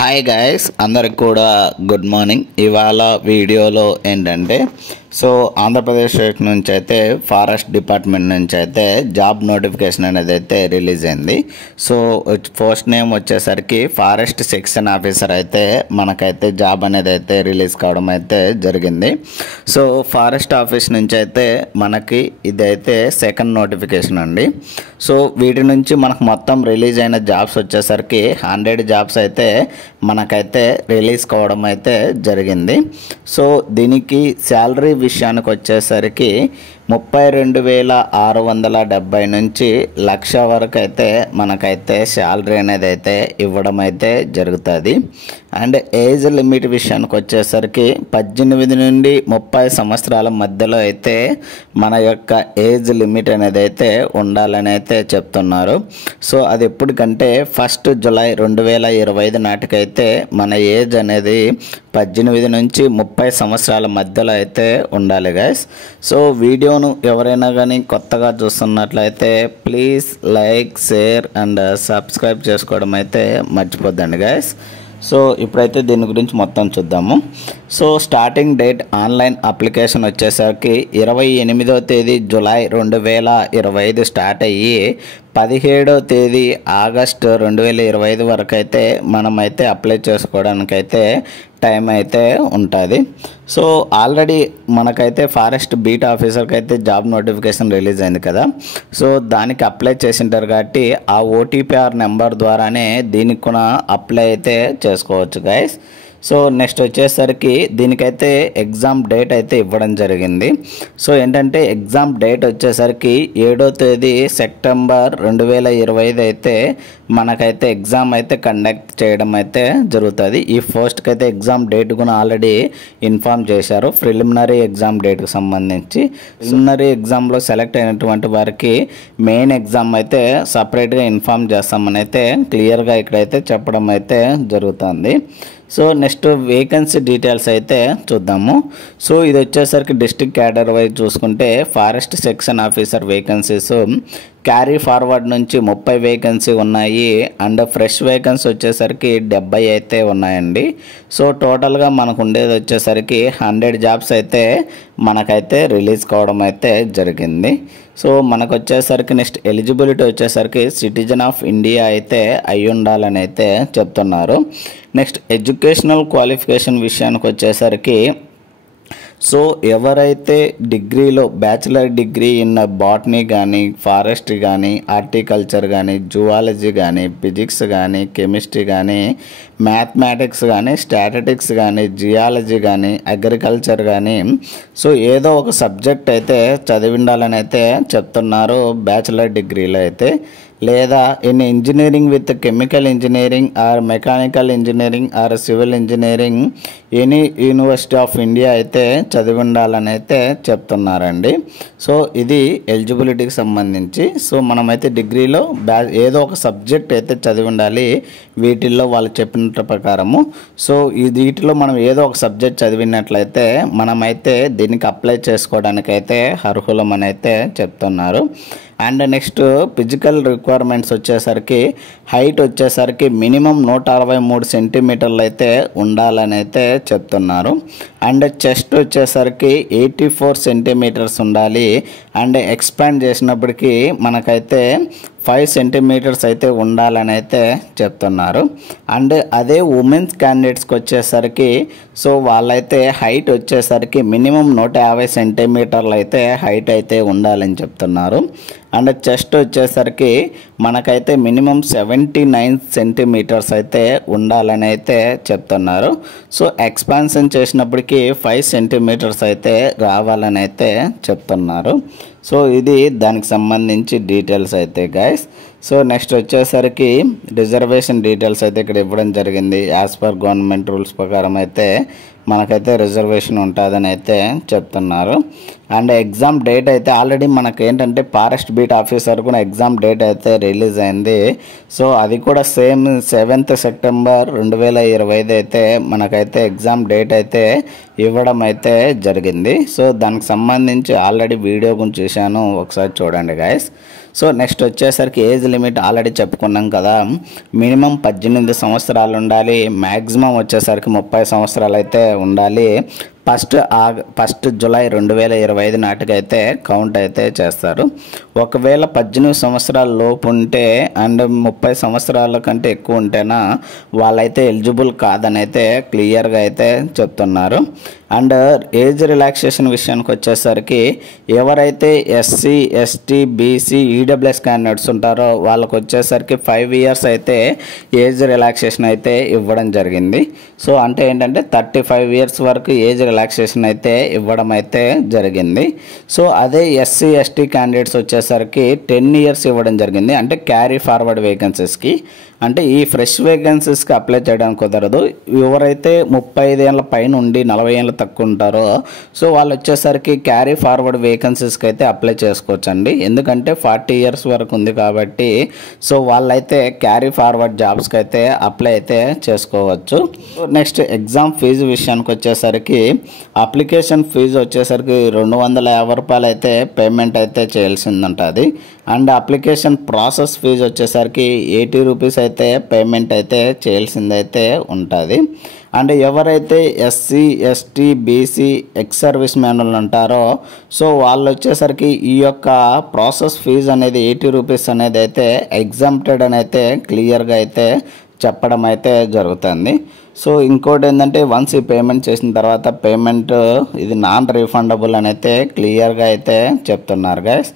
Hi guys, అందరికి కూడా good morning. ఇవాళ వీడియోలో ఏంటంటే ఆంధ్రప్రదేశ్ స్టేట్ నుంచి అయితే ఫారెస్ట్ డిపార్ట్మెంట్ నుంచి అయితే జాబ్ నోటిఫికేషన్ అనేది అయితే రిలీజ్ అయింది. పోస్ట్ నేమ్ వచ్చేసరికి ఫారెస్ట్ సెక్షన్ ఆఫీసర్ అయితే మనకైతే జాబ్ అనేది అయితే రిలీజ్ కావడం అయితే జరిగింది. ఫారెస్ట్ ఆఫీస్ నుంచి అయితే మనకి ఇదైతే సెకండ్ నోటిఫికేషన్ అండి. వీటి నుంచి మనకు మొత్తం రిలీజ్ అయిన జాబ్స్ వచ్చేసరికి 100 జాబ్స్ అయితే మనకైతే రిలీజ్ కావడం అయితే జరిగింది. దీనికి శాలరీ విషయానికి వచ్చేసరికి 32,670 నుంచి 1,00,000 వరకు అయితే మనకైతే శాలరీ అనేది అయితే ఇవ్వడం అయితే జరుగుతుంది. అండ్ ఏజ్ లిమిట్ విషయానికి వచ్చేసరికి 18 నుండి 30 సంవత్సరాల మధ్యలో అయితే మన యొక్క ఏజ్ లిమిట్ అనేది అయితే ఉండాలని అయితే చెప్తున్నారు. అది ఎప్పటికంటే 1 జూలై 2025 నాటికైతే మన ఏజ్ అనేది 18 నుంచి 30 సంవత్సరాల మధ్యలో అయితే ఉండాలి గైస్. వీడియోను ఎవరైనా కానీ కొత్తగా చూస్తున్నట్లయితే please like, share and subscribe చేసుకోవడం అయితే మర్చిపోద్దండి గైస్. ఇప్పుడైతే దీని గురించి మొత్తం చూద్దాము. స్టార్టింగ్ డేట్ ఆన్లైన్ అప్లికేషన్ వచ్చేసరికి 28వ తేదీ జూలై 2025 స్టార్ట్ అయ్యి 17వ తేదీ ఆగస్టు 2025 వరకు అయితే మనమైతే అప్లై చేసుకోవడానికైతే టైం అయితే ఉంటుంది. ఆల్రెడీ మనకైతే ఫారెస్ట్ బీట్ ఆఫీసర్కి అయితే జాబ్ నోటిఫికేషన్ రిలీజ్ అయింది కదా. దానికి అప్లై చేసింటారు కాబట్టి ఆ ఓటీపీఆర్ నెంబర్ ద్వారానే దీనికి కూడా అప్లై అయితే చేసుకోవచ్చు గైస్. నెక్స్ట్ వచ్చేసరికి దీనికైతే ఎగ్జామ్ డేట్ అయితే ఇవ్వడం జరిగింది. ఏంటంటే ఎగ్జామ్ డేట్ వచ్చేసరికి 7వ తేదీ సెప్టెంబర్ 2025 అయితే మనకైతే ఎగ్జామ్ అయితే కండక్ట్ చేయడం అయితే జరుగుతుంది. ఈ పోస్ట్కి అయితే ఎగ్జామ్ డేట్ కూడా ఆల్రెడీ ఇన్ఫామ్ చేశారు. ప్రిలిమినరీ ఎగ్జామ్ డేట్కి సంబంధించి ప్రిలిమినరీ ఎగ్జామ్లో సెలెక్ట్ అయినటువంటి వారికి మెయిన్ ఎగ్జామ్ అయితే సపరేట్గా ఇన్ఫామ్ చేస్తామని అయితే క్లియర్గా ఇక్కడైతే చెప్పడం అయితే జరుగుతుంది. నెక్స్ట్ వేకెన్సీ డీటెయిల్స్ అయితే చూద్దాము. ఇది వచ్చేసరికి డిస్ట్రిక్ట్ క్యాడర్ వైజ్ చూసుకుంటే forest section officer vacancies carry forward నుంచి 30 వేకెన్సీ ఉన్నాయి. అండ్ ఫ్రెష్ వేకెన్సీ వచ్చేసరికి 70 అయితే ఉన్నాయండి. టోటల్గా మనకు ఉండేది వచ్చేసరికి 100 జాబ్స్ అయితే మనకైతే రిలీజ్ కావడం అయితే జరిగింది. మనకు వచ్చేసరికి నెక్స్ట్ ఎలిజిబిలిటీ వచ్చేసరికి సిటిజన్ ఆఫ్ ఇండియా అయితే అయి ఉండాలని అయితే చెప్తున్నారు. నెక్స్ట్ ఎడ్యుకేషనల్ క్వాలిఫికేషన్ విషయానికి వచ్చేసరికి ఎవరైతే డిగ్రీలో బ్యాచిలర్ డిగ్రీ ఇన్ బాటనీ కానీ, ఫారెస్ట్రీ కానీ, హార్టికల్చర్ కానీ, జువాలజీ కానీ, ఫిజిక్స్ కానీ, కెమిస్ట్రీ కానీ, మ్యాథమెటిక్స్ కానీ, స్టాటిస్టిక్స్ కానీ, జియాలజీ కానీ, అగ్రికల్చర్ కానీ ఏదో ఒక సబ్జెక్ట్ అయితే చదివి ఉండాలని అయితే చెప్తున్నారు బ్యాచిలర్ డిగ్రీలో అయితే. లేదా in engineering with chemical engineering or mechanical engineering or civil engineering any university of India అయితే చదివి ఉండాలని అయితే చెప్తున్నారండి. ఇది ఎలిజిబిలిటీకి సంబంధించి. మనమైతే డిగ్రీలో ఏదో ఒక సబ్జెక్ట్ అయితే చదివి ఉండాలి వీటిల్లో వాళ్ళు చెప్పిన ప్రకారము. వీటిలో మనం ఏదో ఒక సబ్జెక్ట్ చదివినట్లయితే మనమైతే దీనికి అప్లై చేసుకోవడానికైతే అర్హులమని అయితే చెప్తున్నారు. అండ్ నెక్స్ట్ ఫిజికల్ రిక్వైర్మెంట్స్ వచ్చేసరికి హైట్ వచ్చేసరికి మినిమం 163 సెంటీమీటర్లు అయితే ఉండాలని అయితే చెప్తున్నారు. అండ్ చెస్ట్ వచ్చేసరికి 84 సెంటీమీటర్స్ ఉండాలి. అండ్ ఎక్స్పాండ్ చేసినప్పటికీ మనకైతే 5 సెంటీమీటర్స్ అయితే ఉండాలని అయితే చెప్తున్నారు. అండ్ అదే ఉమెన్స్ క్యాండిడేట్స్కి వచ్చేసరికి వాళ్ళైతే హైట్ వచ్చేసరికి మినిమం 150 సెంటీమీటర్లు అయితే హైట్ అయితే ఉండాలని చెప్తున్నారు. అండ్ చెస్ట్ వచ్చేసరికి మనకైతే మినిమం 79 సెంటీమీటర్స్ అయితే ఉండాలని అయితే చెప్తున్నారు. ఎక్స్పాన్షన్ చేసినప్పటికీ 5 సెంటీమీటర్స్ అయితే రావాలని అయితే చెప్తున్నారు. ఇది దానికి సంబంధించి డీటెయిల్స్ అయితే గైస్. నెక్స్ట్ వచ్చేసరికి రిజర్వేషన్ డీటెయిల్స్ అయితే ఇక్కడ ఇవ్వడం జరిగింది. యాజ్ పర్ గవర్నమెంట్ రూల్స్ ప్రకారం అయితే మనకైతే రిజర్వేషన్ ఉంటుందని అయితే చెప్తున్నారు. అండ్ ఎగ్జామ్ డేట్ అయితే ఆల్రెడీ మనకు ఏంటంటే ఫారెస్ట్ బీట్ ఆఫీసర్ కూడా ఎగ్జామ్ డేట్ అయితే రిలీజ్ అయింది. అది కూడా సేమ్ 7th సెప్టెంబర్ 2025 అయితే మనకైతే ఎగ్జామ్ డేట్ అయితే ఇవ్వడం అయితే జరిగింది. దానికి సంబంధించి ఆల్రెడీ వీడియో గురించి చూశాను, ఒకసారి చూడండి గైస్. సో నెక్స్ట్ వచ్చేసరికి ఏజ్ లిమిట్ ఆల్రెడీ చెప్పుకున్నాం కదా, మినిమం 18 సంవత్సరాలు ఉండాలి, మ్యాక్సిమం వచ్చేసరికి 30 సంవత్సరాలు అయితే ఉండాలి. ఫస్ట్ జూలై 2025 నాటికైతే కౌంట్ అయితే చేస్తారు. ఒకవేళ 18 సంవత్సరాల లోపు ఉంటే అండ్ 30 సంవత్సరాల కంటే ఎక్కువ ఉంటేనా వాళ్ళైతే ఎలిజిబుల్ కాదని అయితే క్లియర్గా అయితే చెప్తున్నారు. అండ్ ఏజ్ రిలాక్సేషన్ విషయానికి వచ్చేసరికి ఎవరైతే SC, ST, BC, EWS candidates ఉంటారో వాళ్ళకు వచ్చేసరికి 5 years అయితే ఏజ్ రిలాక్సేషన్ అయితే ఇవ్వడం జరిగింది. సో అంటే ఏంటంటే 35 years వరకు ఏజ్ రిలాక్సేషన్ అయితే ఇవ్వడం అయితే జరిగింది. సో అదే ఎస్సీ, ఎస్టీ క్యాండిడేట్స్ వచ్చేసరికి 10 years ఇవ్వడం జరిగింది. అంటే క్యారీ ఫార్వర్డ్ వేకెన్సీస్కి, అంటే ఈ ఫ్రెష్ వేకెన్సీస్కి అప్లై చేయడానికి కుదరదు. ఎవరైతే 35 ఏళ్ళ పైన ఉండి 40 ఏళ్ళు తక్కువ ఉంటారో సో వాళ్ళు వచ్చేసరికి క్యారీ ఫార్వర్డ్ వేకెన్సీస్కి అయితే అప్లై చేసుకోవచ్చండి. ఎందుకంటే 40 years వరకు ఉంది కాబట్టి సో వాళ్ళైతే క్యారీ ఫార్వర్డ్ జాబ్స్కి అయితే అప్లై అయితే చేసుకోవచ్చు. నెక్స్ట్ ఎగ్జామ్ ఫీజు విషయానికి వచ్చేసరికి అప్లికేషన్ ఫీజు వచ్చేసరికి 250 రూపాయలు అయితే పేమెంట్ అయితే చేయాల్సింది ఉంటుంది. అండ్ అప్లికేషన్ ప్రాసెస్ ఫీజు వచ్చేసరికి 80 రూపీస్ అయితే పేమెంట్ అయితే చేయాల్సింది అయితే ఉంటుంది. అండ్ ఎవరైతే SC, ST, BC, ex service మ్యాన్లు ఉంటారో సో వాళ్ళు వచ్చేసరికి ఈ యొక్క ప్రాసెస్ ఫీజు అనేది 80 రూపీస్ అనేది అయితే ఎగ్జామ్టెడ్ అని అయితే క్లియర్గా అయితే చెప్పడం అయితే జరుగుతుంది. సో ఇంకోటి ఏంటంటే వన్స్ ఈ పేమెంట్ చేసిన తర్వాత పేమెంట్ ఇది నాన్ రీఫండబుల్ అని అయితే క్లియర్గా అయితే చెప్తున్నారు guys.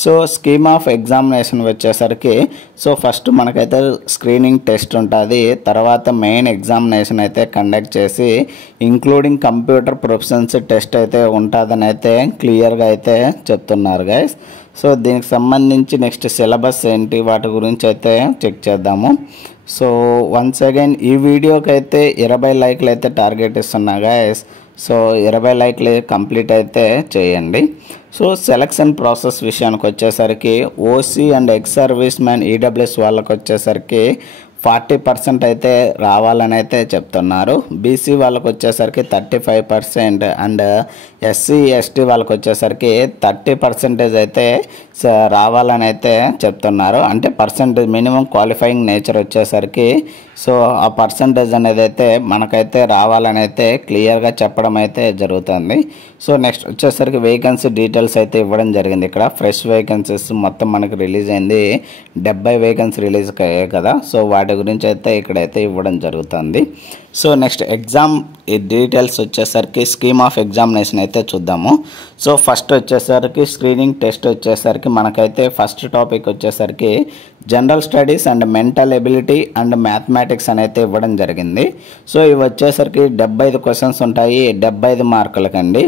So scheme of examination వచ్చేసరికి సో ఫస్ట్ మనకైతే స్క్రీనింగ్ టెస్ట్ ఉంటుంది, తర్వాత మెయిన్ ఎగ్జామినేషన్ అయితే కండక్ట్ చేసి ఇంక్లూడింగ్ కంప్యూటర్ ప్రొఫిషియన్సీ టెస్ట్ అయితే ఉంటుందని అయితే క్లియర్గా అయితే చెప్తున్నారు గైస్. సో దీనికి సంబంధించి నెక్స్ట్ సిలబస్ ఏంటి వాటి గురించి అయితే చెక్ చేద్దాము. సో వన్స్ అగైన్ ఈ వీడియోకి అయితే 20 లైక్లు అయితే టార్గెట్ ఇస్తున్నా గైస్. సో 20 లైక్లు కంప్లీట్ అయితే చేయండి. సో సెలక్షన్ ప్రాసెస్ విషయానికి వచ్చేసరికి OC and ex service man EWS వాళ్ళకి వచ్చేసరికి 40% అయితే రావాలని అయితే చెప్తున్నారు. బీసీ వాళ్ళకి వచ్చేసరికి 35% అండ్ ఎస్సీ, ఎస్టీ వాళ్ళకి వచ్చేసరికి 30% అయితే రావాలని అయితే చెప్తున్నారు. అంటే పర్సంటేజ్ మినిమం క్వాలిఫైయింగ్ నేచర్ వచ్చేసరికి సో ఆ పర్సంటేజ్ అనేది అయితే మనకైతే రావాలని అయితే క్లియర్గా చెప్పడం అయితే జరుగుతుంది. సో నెక్స్ట్ వచ్చేసరికి వేకెన్సీ డీటెయిల్స్ అయితే ఇవ్వడం జరిగింది. ఇక్కడ ఫ్రెష్ వేకెన్సీస్ మొత్తం మనకు రిలీజ్ అయింది 70 వేకెన్సీ రిలీజ్ అయ్యాయి కదా, సో వాటి గురించి అయితే ఇక్కడైతే ఇవ్వడం జరుగుతుంది. సో నెక్స్ట్ ఎగ్జామ్ డీటెయిల్స్ వచ్చేసరికి స్కీమ్ ఆఫ్ ఎగ్జామినేషన్ అయితే చూద్దాము. సో ఫస్ట్ వచ్చేసరికి స్క్రీనింగ్ టెస్ట్ వచ్చేసరికి మనకైతే ఫస్ట్ టాపిక్ వచ్చేసరికి general studies and mental ability and mathematics అని అయితే ఇవ్వడం జరిగింది. సో ఇవి వచ్చేసరికి 75 క్వశ్చన్స్ ఉంటాయి, 75 మార్కులకండి.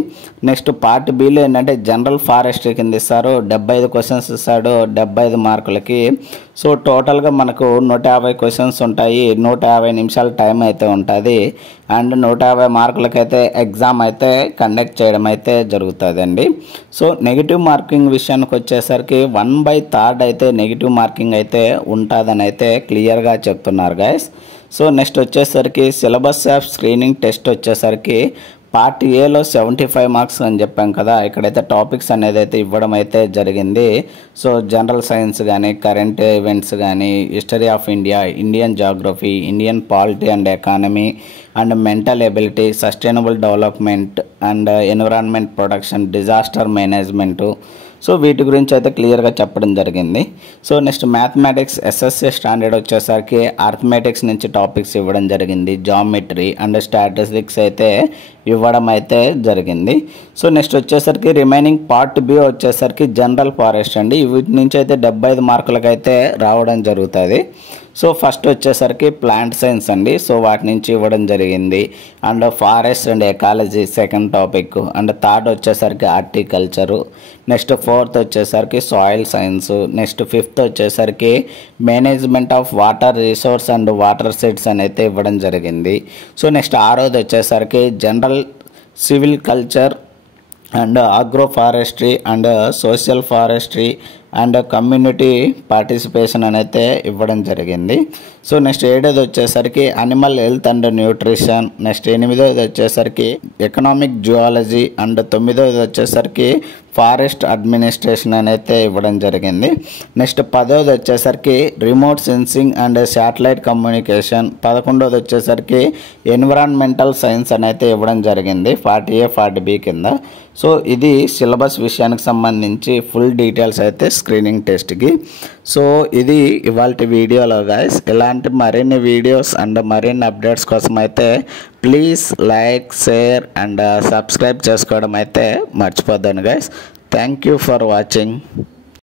నెక్స్ట్ పార్ట్ బిలో ఏంటంటే జనరల్ ఫారెస్ట్రీ కింద ఇస్తారు, 75 క్వశ్చన్స్ ఇస్తాడు 75 మార్కులకి. సో టోటల్గా మనకు 150 క్వశ్చన్స్ ఉంటాయి, 150 నిమిషాల టైం అయితే ఉంటుంది. అండ్ 150 మార్కులకైతే ఎగ్జామ్ అయితే కండక్ట్ చేయడం అయితే జరుగుతుందండి. సో నెగిటివ్ మార్కింగ్ విషయానికి వచ్చేసరికి 1/3 అయితే నెగిటివ్ మార్కింగ్ అయితే ఉంటుందని అయితే క్లియర్గా చెప్తున్నారు గైస్. సో నెక్స్ట్ వచ్చేసరికి సిలబస్ ఆఫ్ స్క్రీనింగ్ టెస్ట్ వచ్చేసరికి పార్ట్ ఏలో 75 మార్క్స్ అని చెప్పాం కదా, ఇక్కడైతే టాపిక్స్ అనేది అయితే ఇవ్వడం అయితే జరిగింది. సో జనరల్ సైన్స్ కానీ, కరెంట్ ఈవెంట్స్ కానీ, history of India, Indian geography, Indian polity and economy and mental ability, sustainable development and environment protection, disaster management, so వీటి గురించి అయితే క్లియర్గా చెప్పడం జరిగింది. So next mathematics SSC standard వచ్చేసరికి అర్థమెటిక్స్ నుంచి టాపిక్స్ ఇవ్వడం జరిగింది, జామెట్రీ అండ్ స్టాటిస్టిక్స్ అయితే ఇవ్వడం అయితే జరిగింది. సో నెక్స్ట్ వచ్చేసరికి రిమైనింగ్ పార్ట్ బి వచ్చేసరికి జనరల్ ఫారెస్ట్ అండి, వీటి నుంచి అయితే 75 మార్కులకు అయితే రావడం జరుగుతుంది. సో ఫస్ట్ వచ్చేసరికి ప్లాంట్ సైన్స్ అండి, సో వాటి నుంచి ఇవ్వడం జరిగింది. And forest and ecology second topic. And third వచ్చేసరికి హార్టికల్చరు. నెక్స్ట్ ఫోర్త్ వచ్చేసరికి సాయిల్ సైన్స్. నెక్స్ట్ ఫిఫ్త్ వచ్చేసరికి management of water resource and water sets అని అయితే ఇవ్వడం జరిగింది. సో నెక్స్ట్ ఆరోది వచ్చేసరికి general civil culture and agro forestry and social forestry and community participation అని అయితే ఇవ్వడం జరిగింది. సో నెక్స్ట్ 7th వచ్చేసరికి animal health and nutrition. Next 8th వచ్చేసరికి ఎకనామిక్ జియాలజీ అండ్ 9th వచ్చేసరికి ఫారెస్ట్ అడ్మినిస్ట్రేషన్ అయితే ఇవ్వడం జరిగింది. నెక్స్ట్ 10వ వచ్చేసరికి remote sensing and satellite communication. 11వ వచ్చేసరికి ఎన్విరాన్మెంటల్ సైన్స్ అయితే ఇవ్వడం జరిగింది 40A 40B కింద. సో ఇది సిలబస్ విషయానికి సంబంధించి ఫుల్ డీటెయిల్స్ అయితే స్క్రీనింగ్ టెస్ట్కి. సో ఇది ఇవాళ వీడియోలో గైస్. ఇలాంటి మరిన్ని వీడియోస్ అండ్ మరిన్ని అప్డేట్స్ కోసం అయితే please like, share and subscribe చేసుకోవడం అయితే మర్చిపోద్దాను guys. Thank you for watching.